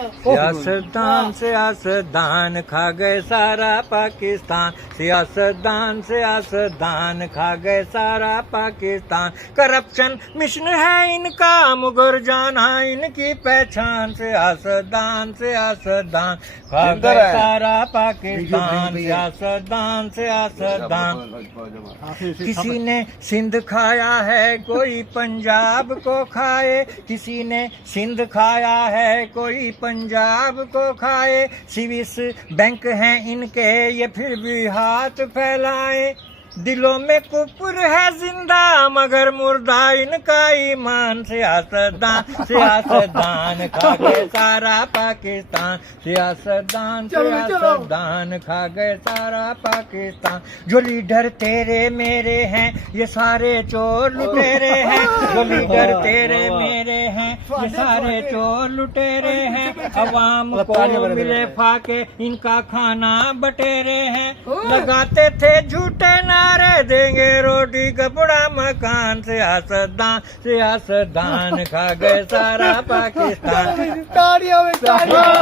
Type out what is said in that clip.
सियासतदान सियासतदान खा गए सारा पाकिस्तान, सियासतदान खा गए सारा पाकिस्तान। करप्शन मिशन है इनका, मुगर जाना इनकी पहचान। सियासतदान खा गए सारा पाकिस्तान, सियासतदान। किसी ने सिंध खाया है कोई पंजाब को खाए, किसी ने सिंध खाया है कोई पंजाब को खाए। स्विस बैंक हैं इनके ये फिर भी हाथ फैलाए। दिलों में कुफर है जिंदा मगर मुर्दा इनका ईमान। सियासतदान खा गए सारा पाकिस्तान, सियासतदान खा गए सारा पाकिस्तान। जो लीडर तेरे मेरे हैं ये सारे चोर लुटेरे हैं, जो लीडर तेरे मेरे हैं ये सारे चोर लुटेरे हैं। अवाम को मिले फाके इनका खाना बटेरे हैं, लगाते थे झूठे नारे देंगे रोटी कपड़ा मकान। सियासतदान खा गए सारा पाकिस्तान। तालियां में तालियां।